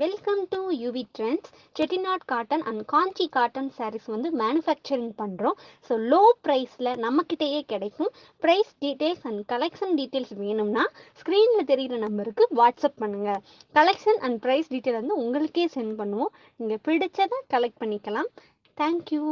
Welcome to UV Trendz. Chettinad Cotten and Kanchi Cotton sarees வந்து manufacturing பண்ணுறோம். So low ப்ரைஸில் நம்மக்கிட்டேயே கிடைக்கும். Price details and collection details வேணும்னா ஸ்க்ரீனில் தெரிகிற நம்பருக்கு வாட்ஸ்அப் பண்ணுங்கள். கலெக்ஷன் அண்ட் ப்ரைஸ் டீட்டெயில் வந்து உங்களுக்கே சென்ட் பண்ணுவோம். நீங்கள் பிடிச்சதை கலெக்ட் பண்ணிக்கலாம். தேங்க்யூ.